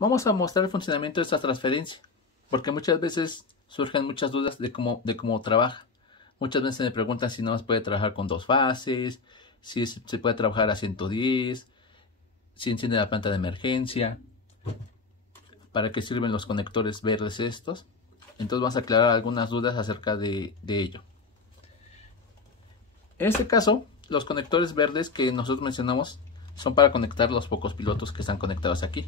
Vamos a mostrar el funcionamiento de esta transferencia, porque muchas veces surgen muchas dudas de cómo trabaja. Muchas veces me preguntan si no se puede trabajar con dos fases, si se puede trabajar a 110, si enciende la planta de emergencia, para qué sirven los conectores verdes estos. Entonces vamos a aclarar algunas dudas acerca de ello. En este caso, los conectores verdes que nosotros mencionamos son para conectar los pocos pilotos que están conectados aquí.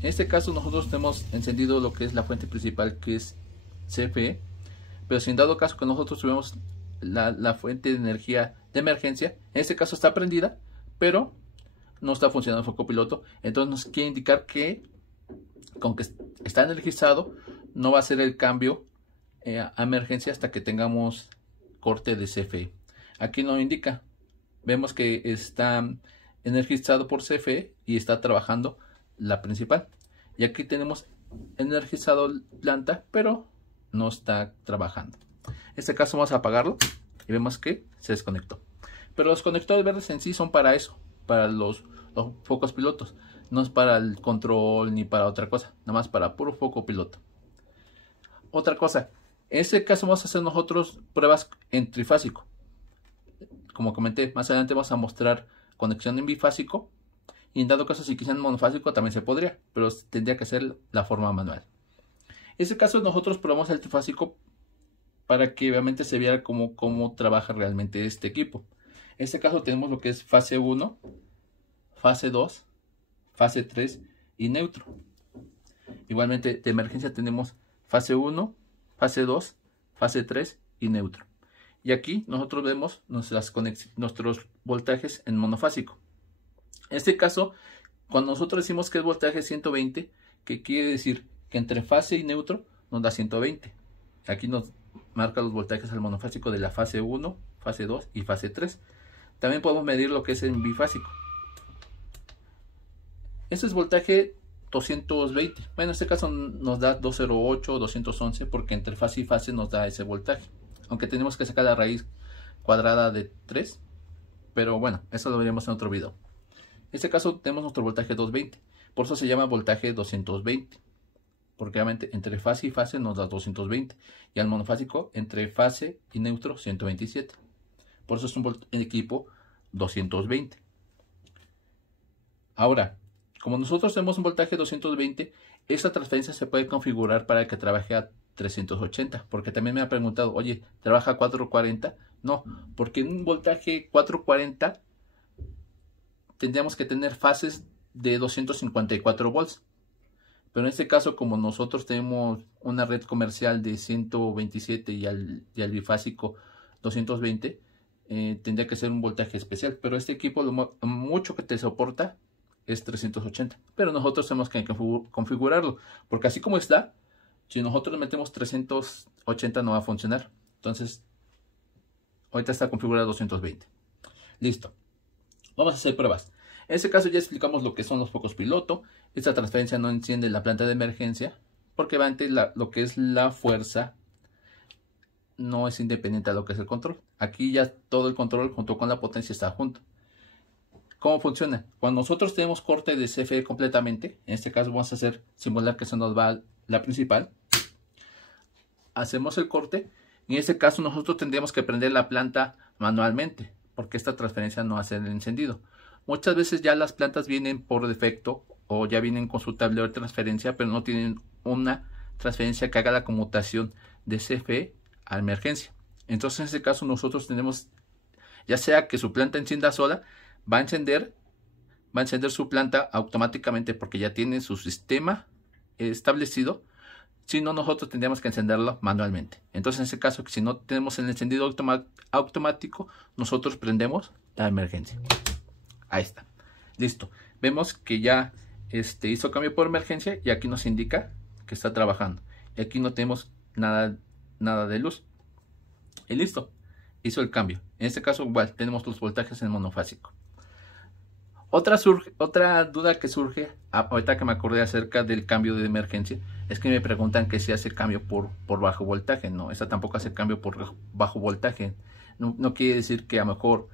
En este caso nosotros tenemos encendido lo que es la fuente principal, que es CFE, pero si en dado caso que nosotros tuvimos la fuente de energía de emergencia, en este caso está prendida, pero no está funcionando el foco piloto, entonces nos quiere indicar que con que está energizado no va a ser el cambio a emergencia hasta que tengamos corte de CFE. Aquí nos indica, vemos que está energizado por CFE y está trabajando la principal, y aquí tenemos energizado planta pero no está trabajando. En este caso vamos a apagarlo y vemos que se desconectó, pero los conectores verdes en sí son para eso, para los focos pilotos, no es para el control ni para otra cosa, nada más para puro foco piloto. Otra cosa, en este caso vamos a hacer nosotros pruebas en trifásico. Como comenté, más adelante vamos a mostrar conexión en bifásico, y en dado caso si quisieran monofásico también se podría, pero tendría que ser la forma manual. En este caso nosotros probamos el trifásico para que obviamente se viera cómo trabaja realmente este equipo. En este caso tenemos lo que es fase 1, fase 2, fase 3 y neutro. Igualmente de emergencia tenemos fase 1, fase 2, fase 3 y neutro. Y aquí nosotros vemos nuestros voltajes en monofásico. En este caso, cuando nosotros decimos que es voltaje 120, que quiere decir que entre fase y neutro nos da 120. Aquí nos marca los voltajes al monofásico de la fase 1, fase 2 y fase 3. También podemos medir lo que es en bifásico. Este es voltaje 220. Bueno, en este caso nos da 208, 211, porque entre fase y fase nos da ese voltaje. Aunque tenemos que sacar la raíz cuadrada de 3. Pero bueno, eso lo veremos en otro video. En este caso tenemos nuestro voltaje 220. Por eso se llama voltaje 220. Porque obviamente entre fase y fase nos da 220. Y al monofásico entre fase y neutro 127. Por eso es un equipo 220. Ahora, como nosotros tenemos un voltaje 220, esta transferencia se puede configurar para que trabaje a 380. Porque también me ha preguntado, oye, ¿trabaja a 440? No, porque en un voltaje 440 tendríamos que tener fases de 254 volts. Pero en este caso, como nosotros tenemos una red comercial de 127 y al bifásico 220, tendría que ser un voltaje especial. Pero este equipo lo mucho que te soporta es 380. Pero nosotros tenemos que configurarlo, porque así como está, si nosotros metemos 380 no va a funcionar. Entonces, ahorita está configurado 220. Listo. Vamos a hacer pruebas. En este caso ya explicamos lo que son los focos piloto. Esta transferencia no enciende la planta de emergencia, porque lo que es la fuerza no es independiente a lo que es el control. Aquí ya todo el control junto con la potencia está junto. ¿Cómo funciona? Cuando nosotros tenemos corte de CFE completamente, en este caso vamos a simular que se nos va la principal. Hacemos el corte. En este caso nosotros tendríamos que prender la planta manualmente, porque esta transferencia no hace el encendido. Muchas veces ya las plantas vienen por defecto o ya vienen con su tablero de transferencia, pero no tienen una transferencia que haga la conmutación de CFE a emergencia. Entonces en este caso nosotros tenemos, ya sea que su planta encienda sola, va a encender su planta automáticamente porque ya tiene su sistema establecido. Si no, nosotros tendríamos que encenderlo manualmente. Entonces en este caso, si no tenemos el encendido automático, nosotros prendemos la emergencia. Ahí está. Listo. Vemos que ya hizo cambio por emergencia y aquí nos indica que está trabajando. Y aquí no tenemos nada de luz. Y listo. Hizo el cambio. En este caso igual tenemos los voltajes en monofásico. Otra duda que surge ahorita que me acordé acerca del cambio de emergencia es que me preguntan que si hace cambio por bajo voltaje. No, esta tampoco hace cambio por bajo voltaje. No quiere decir que a lo mejor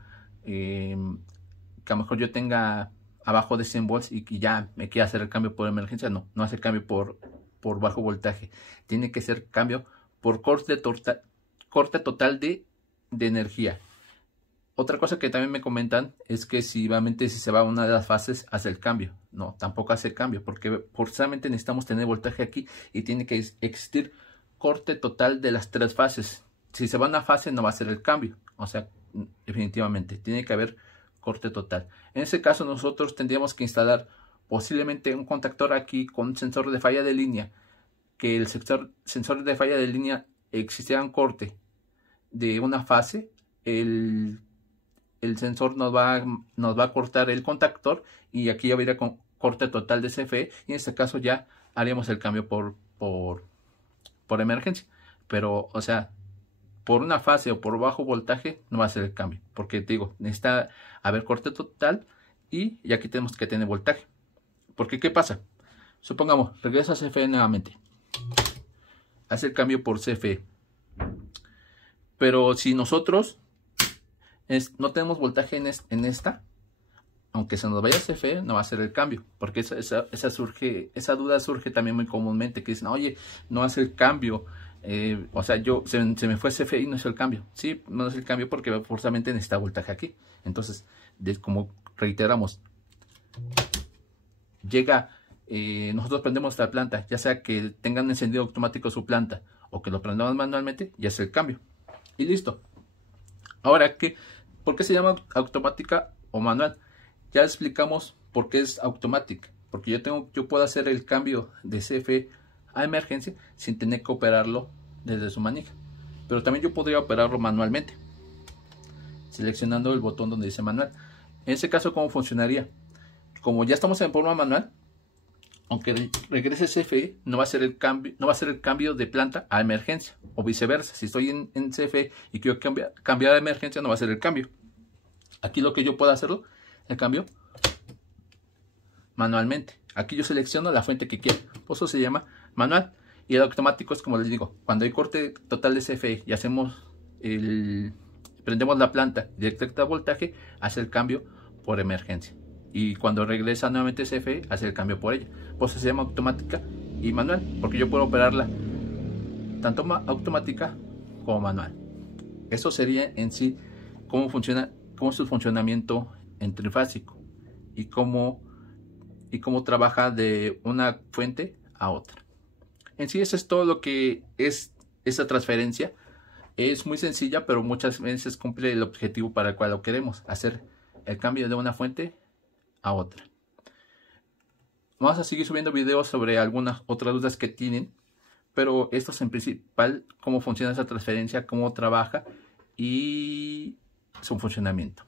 yo tenga abajo de 100 volts y ya me quiere hacer el cambio por emergencia. No, no hace el cambio por bajo voltaje. Tiene que ser cambio por corte total de energía. Otra cosa que también me comentan es que si se va a una de las fases, hace el cambio. No, tampoco hace el cambio, porque forzosamente necesitamos tener voltaje aquí y tiene que existir corte total de las 3 fases. Si se va a una fase, no va a hacer el cambio. O sea, definitivamente, tiene que haber corte total. En ese caso, nosotros tendríamos que instalar posiblemente un contactor aquí con un sensor de falla de línea. Que el sensor de falla de línea existiera un corte de una fase, el sensor nos va a cortar el contactor y aquí ya habría con corte total de CFE y en este caso ya haríamos el cambio por emergencia. Pero, o sea, por una fase o por bajo voltaje no va a ser el cambio, porque te digo, necesita haber corte total y aquí tenemos que tener voltaje. Porque, ¿qué pasa? Supongamos, regresa a CFE nuevamente, hace el cambio por CFE, pero si nosotros no tenemos voltaje en esta, aunque se nos vaya CFE, no va a hacer el cambio, porque esa duda surge también muy comúnmente, que dicen, oye, no hace el cambio, o sea, se me fue CFE y no hizo el cambio. Sí, no hace el cambio porque forzosamente necesita voltaje aquí. Entonces, como reiteramos, nosotros prendemos la planta, ya sea que tengan encendido automático su planta o que lo prendamos manualmente, ya es el cambio. Y listo. Ahora, ¿por qué se llama automática o manual? Ya explicamos por qué es automática. Porque yo puedo hacer el cambio de CFE a emergencia sin tener que operarlo desde su manija. Pero también yo podría operarlo manualmente, seleccionando el botón donde dice manual. En ese caso, ¿cómo funcionaría? Como ya estamos en forma manual, aunque regrese CFE, no va a ser el cambio de planta a emergencia, o viceversa. Si estoy en CFE y quiero cambiar a emergencia, no va a ser el cambio. Aquí lo que yo puedo hacerlo, el cambio manualmente. Aquí yo selecciono la fuente que quiero, por eso se llama manual. Y el automático es como les digo, cuando hay corte total de CFE y prendemos la planta y detecta voltaje, hace el cambio por emergencia. Y cuando regresa nuevamente CFE, hace el cambio por ella. Por eso se llama automática y manual, porque yo puedo operarla tanto automática como manual. Eso sería en sí cómo es su funcionamiento en trifásico y cómo trabaja de una fuente a otra. En sí, eso es todo lo que es esa transferencia. Es muy sencilla, pero muchas veces cumple el objetivo para el cual lo queremos, hacer el cambio de una fuente a otra. Vamos a seguir subiendo videos sobre algunas otras dudas que tienen, pero esto es en principal cómo funciona esa transferencia, cómo trabaja y su funcionamiento.